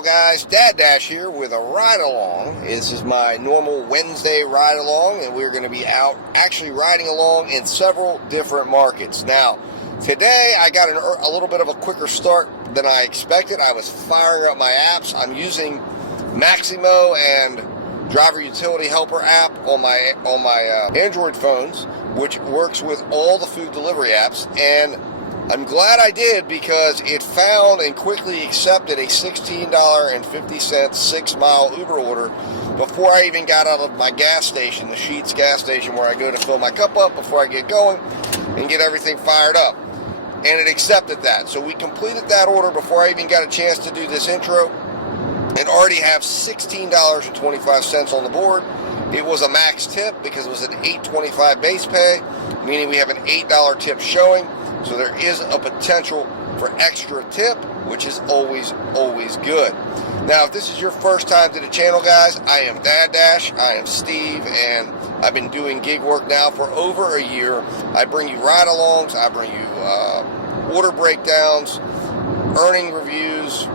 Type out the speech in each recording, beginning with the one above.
channel, guys. DoorDash here with a ride-along. This is my normal Wednesday ride-along, and we're going to be out actually riding along in several different markets. Now, today I got a little bit of a quicker start than I expected. I was firing up my apps. I'm using Maximo and Driver Utility Helper app on my Android phones, which works with all the food delivery apps, and I'm glad I did because it found and quickly accepted a $16.50 6-mile Uber order before I even got out of my gas station, the Sheetz gas station where I go to fill my cup up before I get going and get everything fired up. And it accepted that. So we completed that order before I even got a chance to do this intro and already have $16.25 on the board. It was a max tip because it was an $8.25 base pay, meaning we have an $8 tip showing. So there is a potential for extra tip, which is always good. Now, if this is your first time to the channel, guys, I am DoorDash. I am Steve, and I've been doing gig work now for over a year. I bring you ride-alongs. I bring you order breakdowns, earning reviews,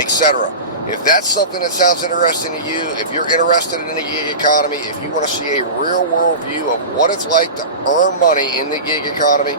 etc. If that's something that sounds interesting to you, if you're interested in the gig economy, if you want to see a real-world view of what it's like to earn money in the gig economy,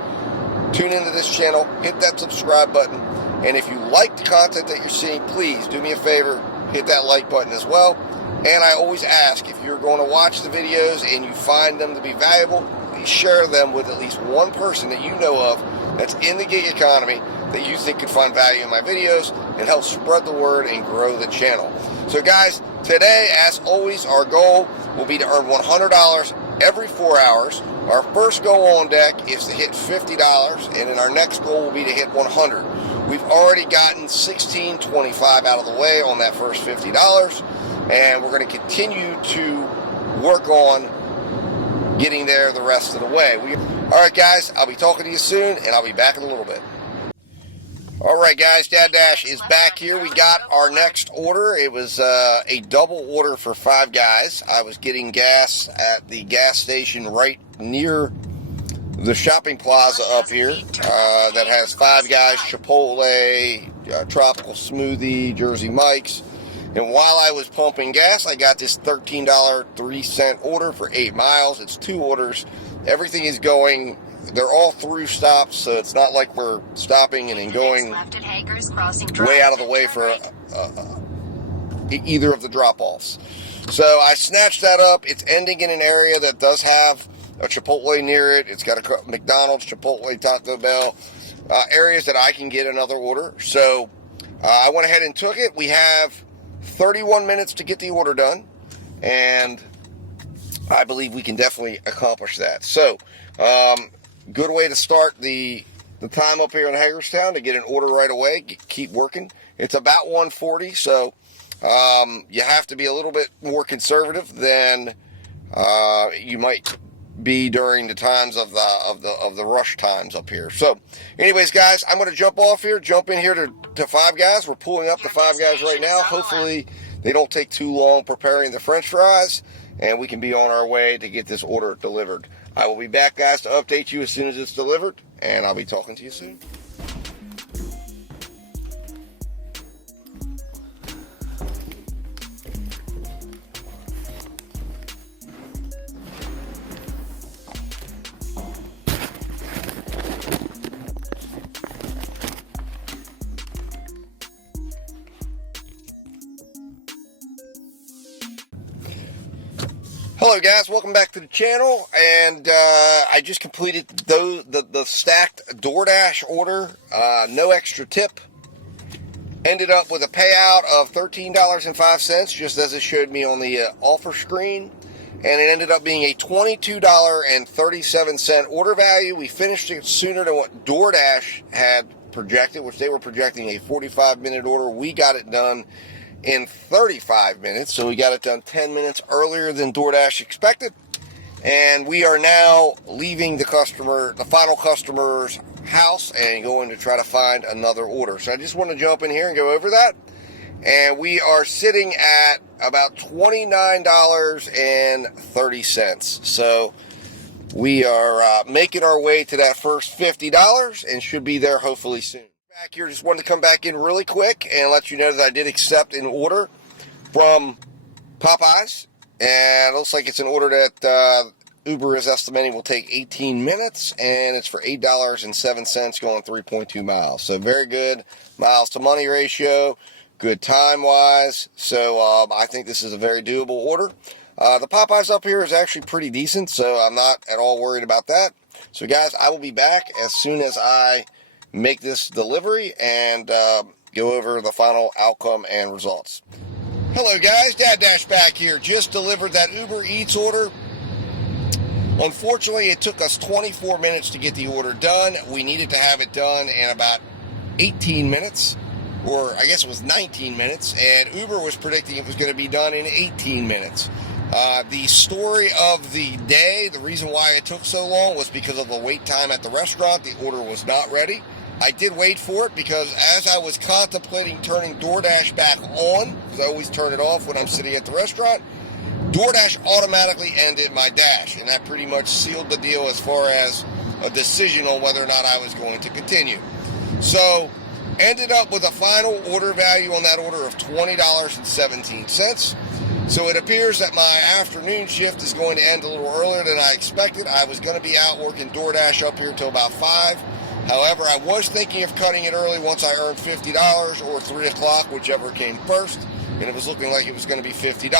tune into this channel, hit that subscribe button, and if you like the content that you're seeing, please do me a favor, hit that like button as well. And I always ask, if you're going to watch the videos and you find them to be valuable, please share them with at least one person that you know of that's in the gig economy that you think could find value in my videos and help spread the word and grow the channel. So guys, today, as always, our goal will be to earn $100 every 4 hours. Our first goal on deck is to hit $50, and then our next goal will be to hit $100. We've already gotten $16.25 out of the way on that first $50, and we're going to continue to work on getting there the rest of the way. All right, guys, I'll be talking to you soon, and I'll be back in a little bit. All right, guys, DoorDash is back here. We got our next order. It was a double order for 5 guys. I was getting gas at the gas station right near the shopping plaza up here that has 5 guys, Chipotle, Tropical Smoothie, Jersey Mike's. And while I was pumping gas, I got this $13.03 order for 8 miles. It's 2 orders. Everything is going. They're all through stops, so it's not like we're stopping and then going way out of the way for either of the drop-offs. So I snatched that up. It's ending in an area that does have a Chipotle near it. It's got a McDonald's, Chipotle, Taco Bell, areas that I can get another order. So I went ahead and took it. We have 31 minutes to get the order done, and I believe we can definitely accomplish that. So, good way to start the time up here in Hagerstown to get an order right away. Keep working. It's about 1:40, so you have to be a little bit more conservative than you might be during the times of the rush times up here. So, anyways, guys, I'm going to jump in here to 5 guys. We're pulling up the 5 guys right now. Hopefully, they don't take too long preparing the French fries, and we can be on our way to get this order delivered. I will be back, guys, to update you as soon as it's delivered, and I'll be talking to you soon. Hello guys, welcome back to the channel, and I just completed the stacked DoorDash order, no extra tip. Ended up with a payout of $13.05, just as it showed me on the offer screen, and it ended up being a $22.37 order value. We finished it sooner than what DoorDash had projected, which they were projecting a 45-minute order. We got it done in 35 minutes, so we got it done 10 minutes earlier than DoorDash expected, and we are now leaving the final customer's house and going to try to find another order. So I just want to jump in here and go over that, and we are sitting at about $29.30. So we are making our way to that first $50 and should be there hopefully soon. Back here, just wanted to come back in really quick and let you know that I did accept an order from Popeyes, and it looks like it's an order that Uber is estimating will take 18 minutes, and it's for $8.07 going 3.2 miles. So very good miles to money ratio, good time wise. So I think this is a very doable order. The Popeyes up here is actually pretty decent, so I'm not at all worried about that. So guys, I will be back as soon as I make this delivery and go over the final outcome and results. Hello guys, Dad Dash back here. Just delivered that Uber Eats order. Unfortunately, it took us 24 minutes to get the order done. We needed to have it done in about 18 minutes, or I guess it was 19 minutes, and Uber was predicting it was going to be done in 18 minutes. The story of the day, the reason why it took so long was because of the wait time at the restaurant. The order was not ready. I did wait for it because as I was contemplating turning DoorDash back on, because I always turn it off when I'm sitting at the restaurant, DoorDash automatically ended my dash, and that pretty much sealed the deal as far as a decision on whether or not I was going to continue. So, ended up with a final order value on that order of $20.17. So it appears that my afternoon shift is going to end a little earlier than I expected. I was going to be out working DoorDash up here till about 5. However, I was thinking of cutting it early once I earned $50 or 3 o'clock, whichever came first, and it was looking like it was going to be $50.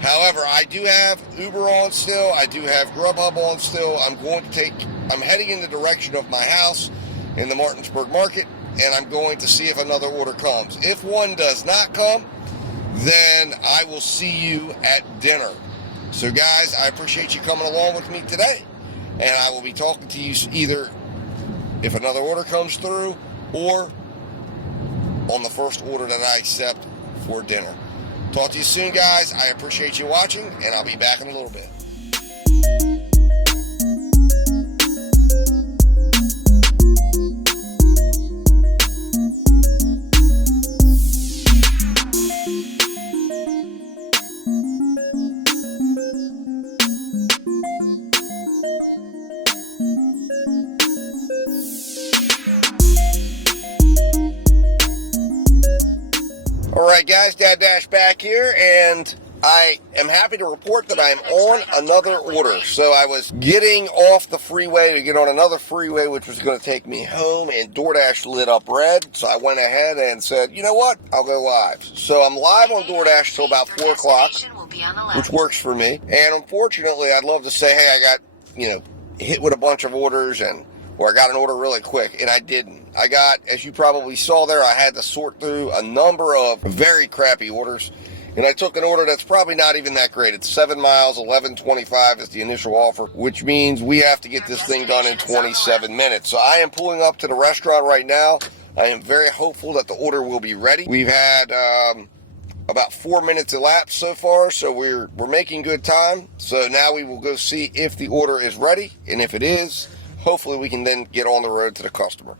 However, I do have Uber on still. I do have GrubHub on still. I'm heading in the direction of my house in the Martinsburg market, and I'm going to see if another order comes. If one does not come, then I will see you at dinner. So guys, I appreciate you coming along with me today, and I will be talking to you either if another order comes through or on the first order that I accept for dinner. Talk to you soon, guys. I appreciate you watching, and I'll be back in a little bit. Alright guys, Dad Dash back here, and I am happy to report that I am on another order. So I was getting off the freeway to get on another freeway, which was going to take me home, and DoorDash lit up red. So I went ahead and said, you know what, I'll go live. So I'm live on DoorDash till about 4 o'clock, which works for me. And unfortunately, I'd love to say, hey, I got, hit with a bunch of orders, or I got an order really quick, and I didn't. I got, as you probably saw there, I had to sort through a number of very crappy orders, and I took an order that's probably not even that great. It's 7 miles, $11.25 is the initial offer, which means we have to get this thing done in 27 minutes. So I am pulling up to the restaurant right now. I am very hopeful that the order will be ready. We've had about 4 minutes elapsed so far, so we're making good time. So now we will go see if the order is ready, and if it is, hopefully we can then get on the road to the customer.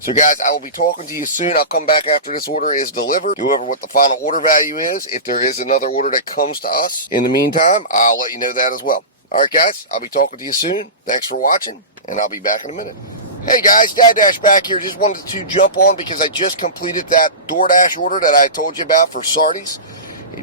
So guys, I will be talking to you soon. I'll come back after this order is delivered, go over what the final order value is. If there is another order that comes to us in the meantime, I'll let you know that as well. All right guys, I'll be talking to you soon. Thanks for watching, and I'll be back in a minute. Hey guys, Dad Dash back here. Just wanted to jump on because I just completed that DoorDash order that I told you about for Sardis.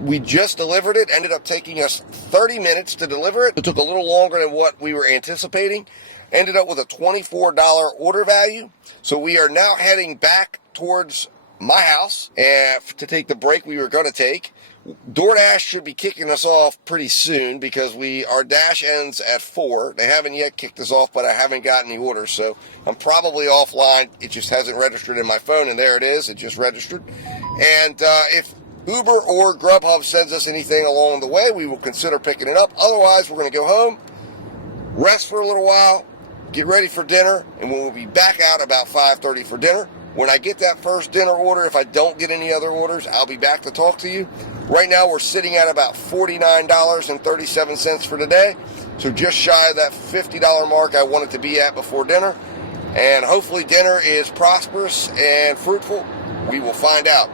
We just delivered it. Ended up taking us 30 minutes to deliver it. It took a little longer than what we were anticipating. Ended up with a $24 order value. So we are now heading back towards my house to take the break we were going to take. DoorDash should be kicking us off pretty soon because our dash ends at 4. They haven't yet kicked us off, but I haven't gotten the order, so I'm probably offline. It just hasn't registered in my phone, and there it is. It just registered. And if Uber or GrubHub sends us anything along the way, we will consider picking it up. Otherwise, we're going to go home, rest for a little while, get ready for dinner, and we'll be back out about 5:30 for dinner. When I get that first dinner order, if I don't get any other orders, I'll be back to talk to you. Right now, we're sitting at about $49.37 for today, so just shy of that $50 mark I wanted to be at before dinner. And hopefully dinner is prosperous and fruitful. We will find out.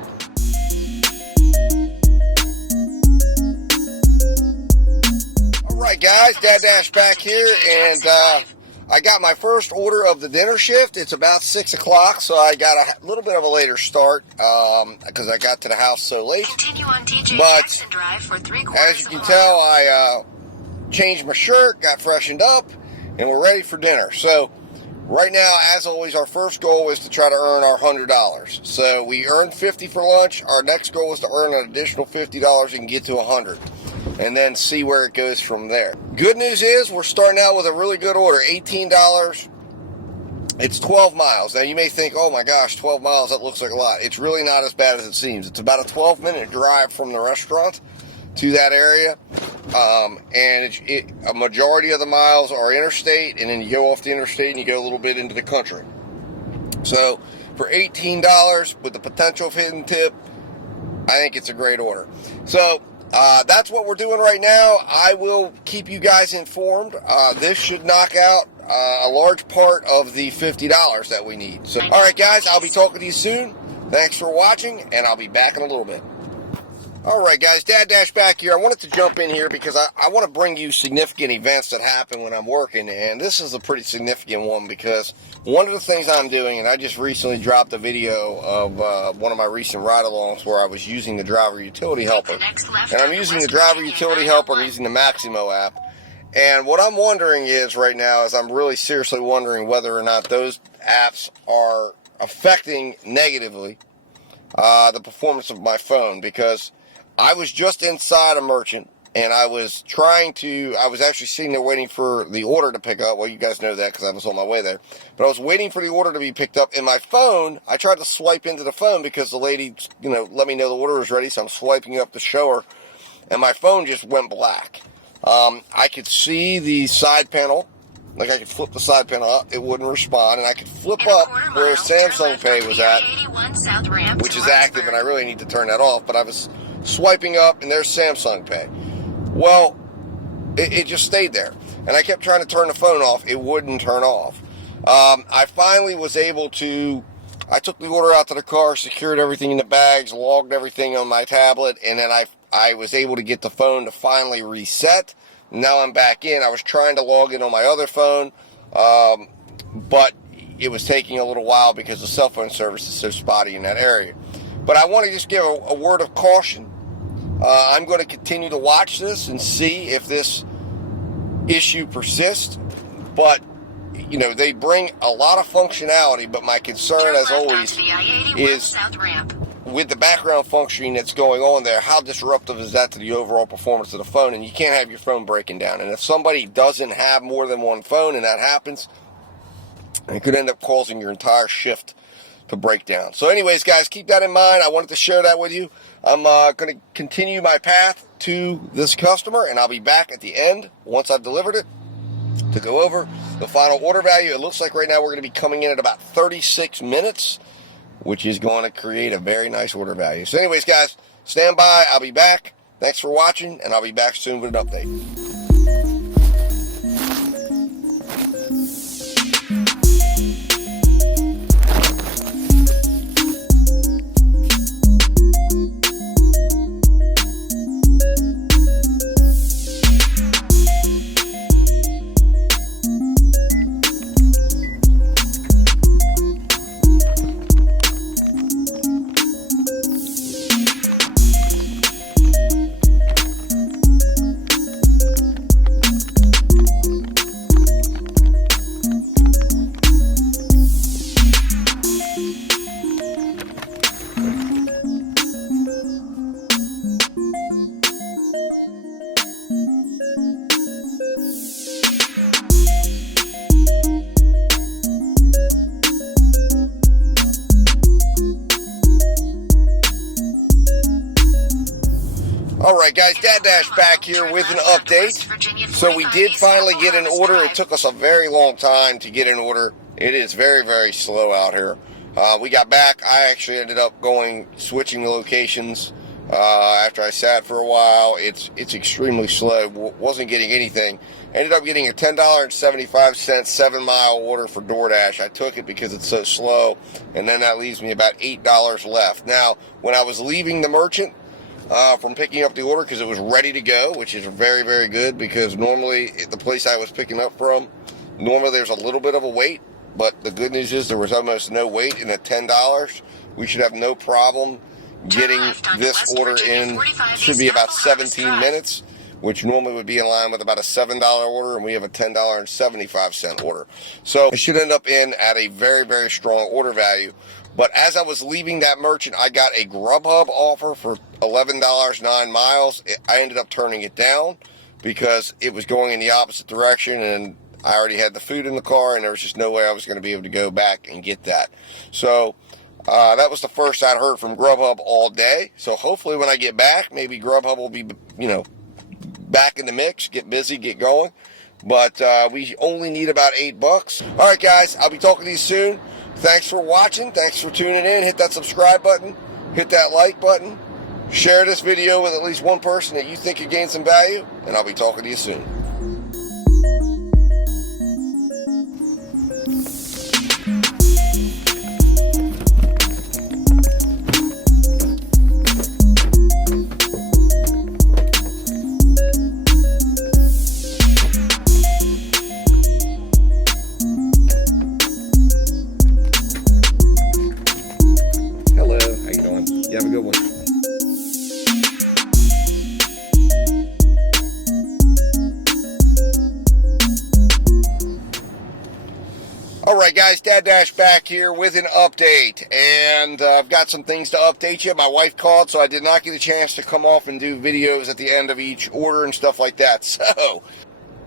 All right, guys, Dad Dash back here, and I got my first order of the dinner shift. It's about 6 o'clock, so I got a little bit of a later start because I got to the house so late. Continue on DJ but Jackson Drive for 3/4 as you can tell, I changed my shirt, got freshened up, and we're ready for dinner. So right now, as always, our first goal is to try to earn our $100. So we earned $50 for lunch. Our next goal is to earn an additional $50 and get to $100. And then see where it goes from there. Good news is we're starting out with a really good order, $18. It's 12 miles. Now you may think, oh my gosh, 12 miles, that looks like a lot. It's really not as bad as it seems. It's about a 12-minute drive from the restaurant to that area. And a majority of the miles are interstate, and then you go off the interstate and you go a little bit into the country. So for $18 with the potential of hitting tip, I think it's a great order. So that's what we're doing right now. I will keep you guys informed. This should knock out a large part of the $50 that we need. So, all right, guys, I'll be talking to you soon. Thanks for watching, and I'll be back in a little bit. All right, guys, Dad Dash back here. I wanted to jump in here because I want to bring you significant events that happen when I'm working, and this is a pretty significant one because one of the things I'm doing, and I just recently dropped a video of one of my recent ride-alongs where I was using the driver utility helper. And I'm using the driver utility helper, I'm using the Maximo app. And what I'm wondering is right now is I'm really seriously wondering whether or not those apps are affecting negatively the performance of my phone, because I was just inside a merchant, and I was actually sitting there waiting for the order to pick up. Well, you guys know that because I was on my way there. But I was waiting for the order to be picked up, and my phone, I tried to swipe into the phone because the lady, let me know the order was ready, so I'm swiping up to show her, and my phone just went black. I could see the side panel, like I could flip the side panel up, it wouldn't respond, and I could flip up where Samsung Pay was at, which is active, and I really need to turn that off, but I was swiping up, and there's Samsung Pay. Well, it just stayed there, and I kept trying to turn the phone off. It wouldn't turn off. I finally was able to, I took the order out to the car, secured everything in the bags, logged everything on my tablet, and then I was able to get the phone to finally reset. Now I'm back in. I was trying to log in on my other phone, but it was taking a little while because the cell phone service is so spotty in that area. But I want to just give a word of caution. I'm going to continue to watch this and see if this issue persists. But, they bring a lot of functionality, but my concern, as always, is with the background functioning that's going on there, how disruptive is that to the overall performance of the phone? And you can't have your phone breaking down. And if somebody doesn't have more than one phone and that happens, it could end up causing your entire shift to break down. So anyways, guys, keep that in mind. I wanted to share that with you. I'm going to continue my path to this customer, and I'll be back at the end once I've delivered it to go over the final order value. It looks like right now we're going to be coming in at about 36 minutes, which is going to create a very nice order value. So anyways, guys, stand by. I'll be back. Thanks for watching, and I'll be back soon with an update. Alright guys, Dad Dash back here with an update. So we did finally get an order. It took us a very long time to get an order. It is very, very slow out here. We got back. I actually ended up switching the locations after I sat for a while. It's extremely slow. Wasn't getting anything. Ended up getting a $10.75 7-mile order for DoorDash. I took it because it's so slow, and then that leaves me about $8 left. Now, when I was leaving the merchant, from picking up the order, because it was ready to go, which is very, very good, because normally the place I was picking up from, Normally there's a little bit of a wait, but the good news is there was almost no wait, and at $10, we should have no problem getting this order in. Should be about 17 minutes, which normally would be in line with about a $7 order, and we have a $10.75 order. So it should end up in at a very, very strong order value. But as I was leaving that merchant, I got a GrubHub offer for $11 9 miles. I ended up turning it down because it was going in the opposite direction, and I already had the food in the car, and there was just no way I was going to be able to go back and get that. So that was the first I'd heard from GrubHub all day. So hopefully when I get back, maybe GrubHub will be, back in the mix, get busy, get going. But we only need about $8. All right, guys, I'll be talking to you soon. Thanks for watching. Thanks for tuning in. Hit that subscribe button. Hit that like button. Share this video with at least one person that you think could gain some value. And I'll be talking to you soon. You have a good one. Alright guys, Dad Dash back here with an update, and I've got some things to update you. My wife called, so I did not get a chance to come off and do videos at the end of each order and stuff like that. So,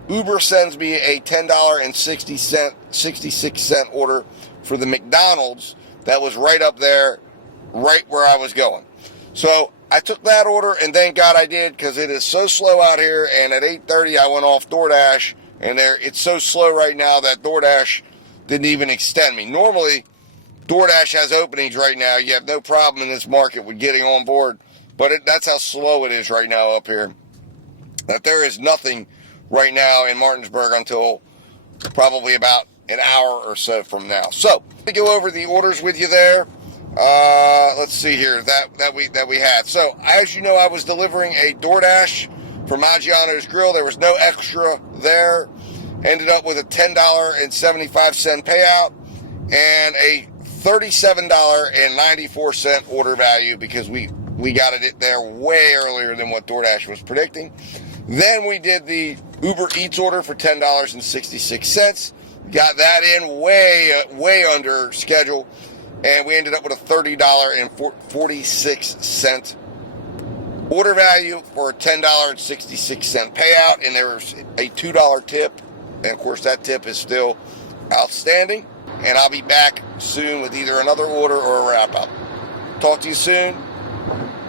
Uber sends me a $10.66 order for the McDonald's that was right up there, right where I was going. So I took that order, and thank God I did, because it is so slow out here, and at 8:30 I went off DoorDash, and it's so slow right now that DoorDash didn't even extend me. Normally, DoorDash has openings right now. You have no problem in this market with getting on board, but that's how slow it is right now up here. That there is nothing right now in Martinsburg until probably about an hour or so from now. So, to go over the orders with you there. Let's see here that we had. So, as you know, I was delivering a DoorDash for Maggiano's Grill. There was no extra there. Ended up with a $10.75 payout and a $37.94 order value, because we got it there way earlier than what DoorDash was predicting. Then we did the Uber Eats order for $10.66. Got that in way under schedule. And we ended up with a $30.46 order value for a $10.66 payout. And there was a $2 tip. And, of course, that tip is still outstanding. And I'll be back soon with either another order or a wrap-up. Talk to you soon.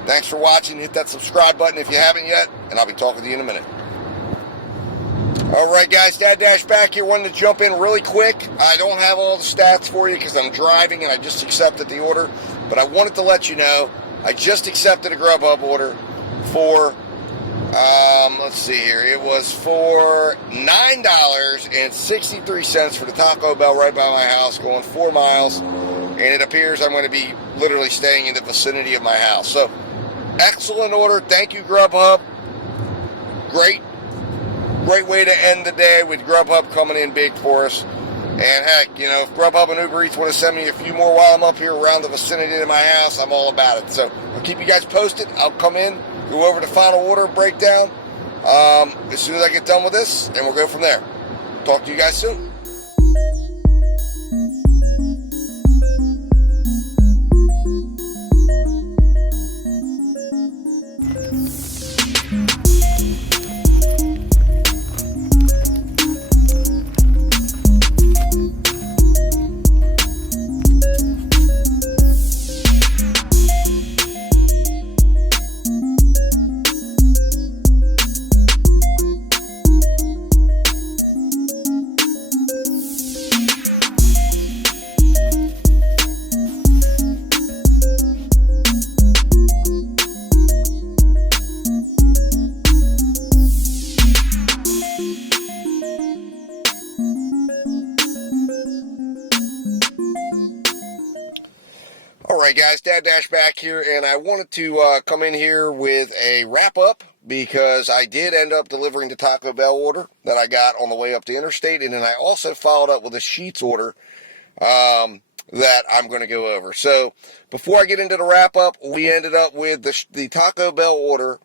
Thanks for watching. Hit that subscribe button if you haven't yet. And I'll be talking to you in a minute. All right, guys, Dad Dash back here. Wanted to jump in really quick. I don't have all the stats for you because I'm driving and I just accepted the order. But I wanted to let you know I just accepted a GrubHub order for, let's see here. It was for $9.63 for the Taco Bell right by my house, going 4 miles. And it appears I'm going to be literally staying in the vicinity of my house. So, excellent order. Thank you, GrubHub. Great way to end the day with GrubHub coming in big for us. And heck, if GrubHub and Uber Eats want to send me a few more while I'm up here around the vicinity of my house, I'm all about it. So I'll keep you guys posted. I'll come in, go over the final order breakdown as soon as I get done with this, and we'll go from there. Talk to you guys soon. Alright guys, Dad Dash back here, and I wanted to come in here with a wrap-up because I did end up delivering the Taco Bell order that I got on the way up the interstate, and then I also followed up with a Sheetz order that I'm going to go over. So before I get into the wrap-up, we ended up with the Taco Bell order.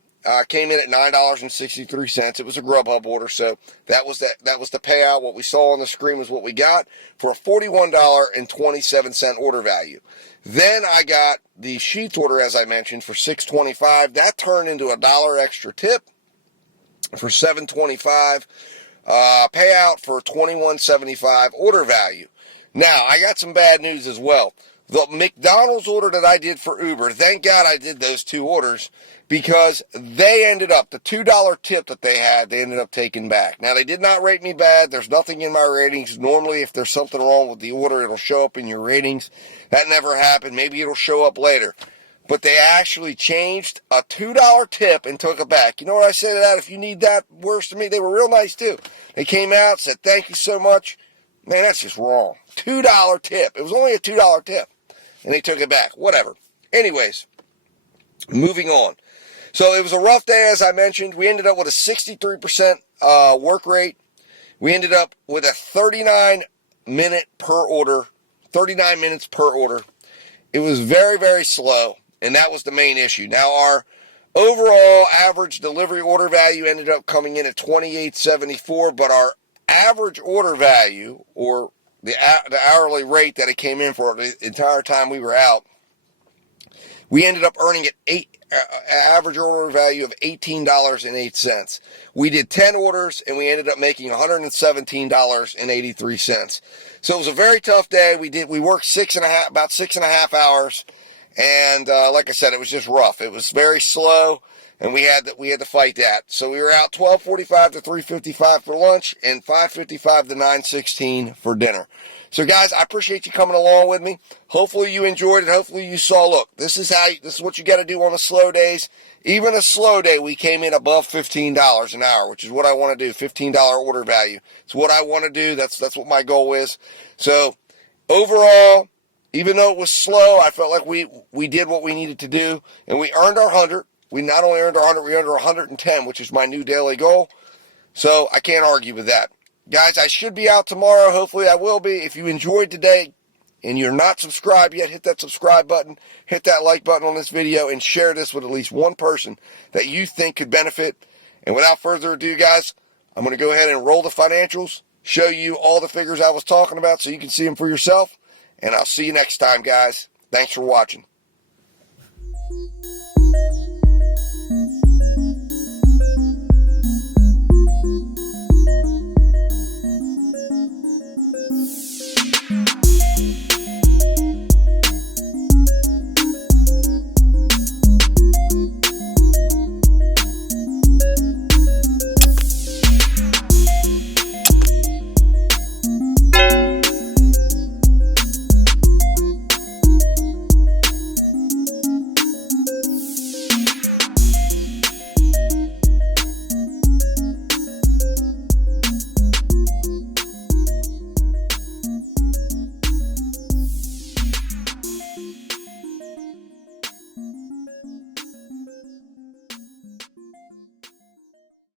Came in at $9.63. It was a GrubHub order, so that was the payout. What we saw on the screen was what we got for a $41.27 order value. Then I got the Sheetz order, as I mentioned, for $6.25. That turned into a $1 extra tip for $7.25. Payout for $21.75 order value. Now, I got some bad news as well. The McDonald's order that I did for Uber, thank God I did those two orders, because they ended up, the $2 tip that they had, they ended up taking back. Now, they did not rate me bad. There's nothing in my ratings. Normally, if there's something wrong with the order, it'll show up in your ratings. That never happened. Maybe it'll show up later. But they actually changed a $2 tip and took it back. You know what I said to that? If you need that worse than me, they were real nice too. They came out, said, thank you so much. Man, that's just wrong. $2 tip. It was only a $2 tip. And they took it back. Whatever. Anyways, moving on. So it was a rough day, as I mentioned. We ended up with a 63% work rate. We ended up with a 39 minutes per order. It was very, very slow, and that was the main issue. Now, our overall average delivery order value ended up coming in at $28.74, but our average order value, or the hourly rate that it came in for the entire time we were out, we ended up earning at average order value of $18.08. We did 10 orders, and we ended up making $117.83. So it was a very tough day. We worked about 6.5 hours, and like I said, it was just rough. It was very slow, and we had to fight that. So we were out 12:45 to 3:55 for lunch, and 5:55 to 9:16 for dinner. So guys, I appreciate you coming along with me. Hopefully you enjoyed it. Hopefully you saw, look, this is what you got to do on the slow days. Even a slow day, we came in above $15 an hour, which is what I want to do, $15 order value. It's what I want to do. That's what my goal is. So overall, even though it was slow, I felt like we did what we needed to do, and we earned our 100. We not only earned our 100, we earned our 110, which is my new daily goal. So I can't argue with that. Guys, I should be out tomorrow. Hopefully I will be. If you enjoyed today and you're not subscribed yet, hit that subscribe button, hit that like button on this video, and share this with at least one person that you think could benefit. And without further ado, guys, I'm going to go ahead and roll the financials, show you all the figures I was talking about so you can see them for yourself. And I'll see you next time, guys. Thanks for watching.